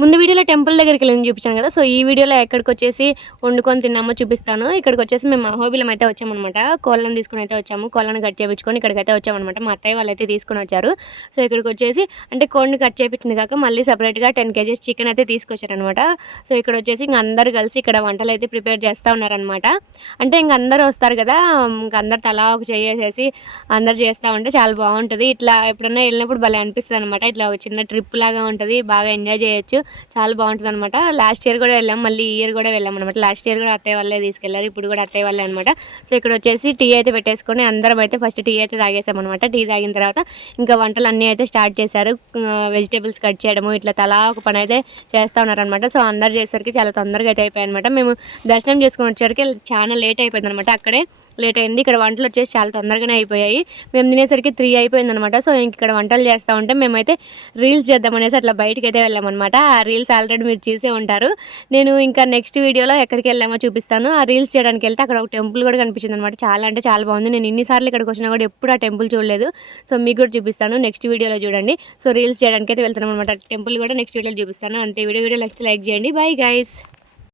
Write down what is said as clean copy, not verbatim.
ముందు వీడియోలో టెంపుల్ దగ్గరికి వెళ్ళి చూపించాను కదా. సో ఈ వీడియోలో ఎక్కడికి వచ్చేసి వండుకొని తిన్నామో చూపిస్తాను. ఇక్కడికి వచ్చేసి మేము అహోబిలం అయితే వచ్చామన్నమాట. కోళ్ళని తీసుకుని అయితే వచ్చాము. కోళ్ళని కట్ చేయించుకొని ఇక్కడికైతే వచ్చామన్నమాట. మా అత్తయ్య వాళ్ళు అయితే తీసుకొని వచ్చారు. సో ఇక్కడికి వచ్చేసి అంటే కోడిని కట్ చేయించింది కాక మళ్ళీ సపరేట్గా 10 kgs చికెన్ అయితే తీసుకొచ్చారనమాట. సో ఇక్కడ వచ్చేసి ఇంక అందరు కలిసి ఇక్కడ వంటలు అయితే ప్రిపేర్ చేస్తూ ఉన్నారనమాట. అంటే ఇంక అందరూ వస్తారు కదా, ఇంక అందరు తలా ఒక చేసేసి అందరు చేస్తూ ఉంటే చాలా బాగుంటుంది. ఇట్లా ఎప్పుడన్నా వెళ్ళినప్పుడు భలే అనిపిస్తుంది అనమాట. ఇట్లా ఒక చిన్న ట్రిప్ లాగా ఉంటుంది, బాగా ఎంజాయ్ చేయొచ్చు, చాలా బాగుంటుంది అనమాట. లాస్ట్ ఇయర్ కూడా వెళ్ళాం, మళ్ళీ ఈ ఇయర్ కూడా వెళ్ళాం అనమాట. లాస్ట్ ఇయర్ కూడా అత్తయ్య వాళ్ళే తీసుకెళ్లారు, ఇప్పుడు కూడా అత్తయ్య వాళ్ళే అనమాట. సో ఇక్కడ వచ్చేసి టీ అయితే పెట్టేసుకొని అందరం అయితే ఫస్ట్ టీ అయితే తాగేసాం అనమాట. టీ తాగిన తర్వాత ఇంకా వంటలు అన్నీ అయితే స్టార్ట్ చేశారు. వెజిటేబుల్స్ కట్ చేయడము ఇట్లా తలా ఒక పని అయితే చేస్తూ ఉన్నారనమాట. సో అందరు చేసరికి చాలా తొందరగా అయితే అయిపోయాయి అనమాట. మేము దర్శనం చేసుకుని వచ్చేసరికి చాలా లేట్ అయిపోయింది అనమాట. అక్కడే లేట్ అయింది. ఇక్కడ వంటలు వచ్చేసి చాలా తొందరగానే అయిపోయాయి. మేము తినేసరికి 3 అయిపోయింది అనమాట. సో ఇంక ఇక్కడ వంటలు చేస్తూ ఉంటే మేమైతే రీల్స్ చేద్దామనేసి అట్లా బయటకి అయితే వెళ్ళామన్నమాట. ఆ రీల్స్ ఆల్రెడీ మీరు చూసే ఉంటారు. నేను ఇంకా నెక్స్ట్ వీడియోలో ఎక్కడికి వెళ్ళామో చూపిస్తాను. ఆ రీల్స్ చేయడానికి వెళ్తే అక్కడ ఒక టెంపుల్ కూడా కనిపించింది అనమాట. చాలా అంటే చాలా బాగుంది. నేను ఇన్నిసార్లు ఇక్కడికి వచ్చినా కూడా ఎప్పుడు ఆ టెంపుల్ చూడలేదు. సో మీకు కూడా చూపిస్తాను, నెక్స్ట్ వీడియోలో చూడండి. సో రీల్స్ చేయడానికి అయితే వెళ్తున్నాం అనమాట. టెంపుల్ కూడా నెక్స్ట్ వీడియోలో చూపిస్తాను. అంతే. వీడియో లైక్ చేయండి. Bye guys.